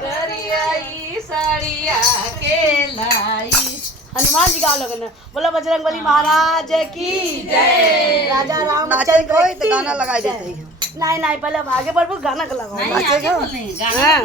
करियाई साड़िया के लाई। हनुमान जी गाओ लगन बोला बजरंगबली महाराज की जय। राजा राम नाचे कोई तो गाना लगा देते हैं। नहीं नहीं पहले अब आगे बढ़ो गाना का लगाओ। नहीं आगे बोल रही हैं, गाना हाँ।